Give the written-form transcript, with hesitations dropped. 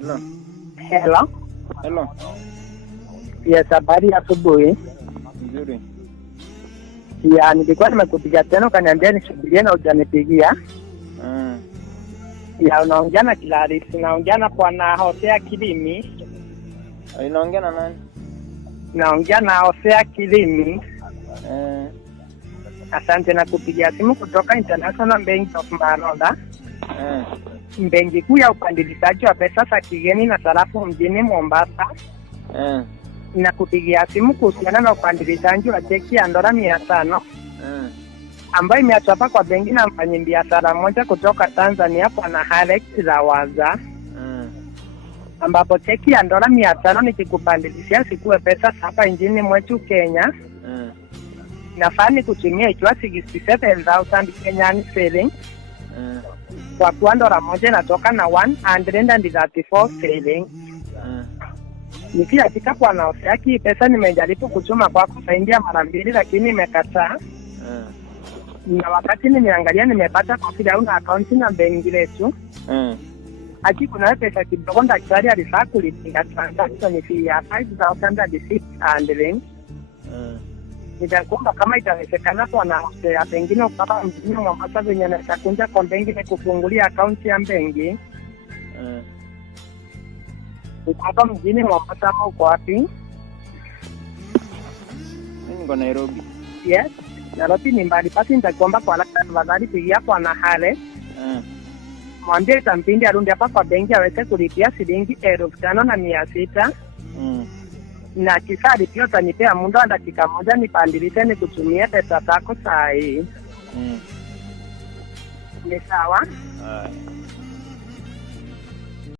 Hello. Hello. Hello. Yes, habari ya asubuhi. Nzuri. Ya, nilikuwa nimekupigia tena ukaniambia nisubirie na hujanipigia. Ya, unaongea na Clarisse, naongea na Bwana Hosea Kilimi. Unaongea na nani? Naongea na Hosea Kilimi. Asante na kupigia simu kutoka International Bank of Maroda. Benki kuu ya upandilishaji wa pesa za kigeni na sarafu mjini Mombasa. Na kupigia simu kuhusiana na upandilishaji wa cheki ya dola 500 ambayo imeachwa kwa benki na mfanyabiashara mmoja kutoka Tanzania Bwana Alex Lawaza. Ambapo cheki ya dola 500 nikikupandilishia sikuwe pesa hapa nchini mwetu Kenya. Nafani kutumia ikiwa 67,000 Kenyan shillings. Kwa kuwa dola moja inatoka na 134 shillings. Nikiafika kwa Hosea hii pesa nimejaribu kutuma kwako zaidi ya mara 2 lakini imekataa. Na wakati nimeangalia nimepata kwa kile una account na benki letu. Haki kuna pesa kidogo daktari alifaa kulipiga transaction fee ya 5,600. Nitakuomba kama itawezekana Bwana Hosea pengine ukapa mjini Mombasa venye nitakunja kwa benki na kufungulia account ya benki. Ukapa mjini Mombasa ama uko wapi? Mimi niko Nairobi. Yes. Nairobi ni mbali basi nitakuomba kwa haraka tafadhali pigia Bwana Hale. Mwambie itampindi arudi hapa kwa benki aweze kulipia shilingi 5,600. Na kisha alipio tanipea muda wa dakika moja nipandilishe ni kutumia pesa zako saa hii. Ni sawa?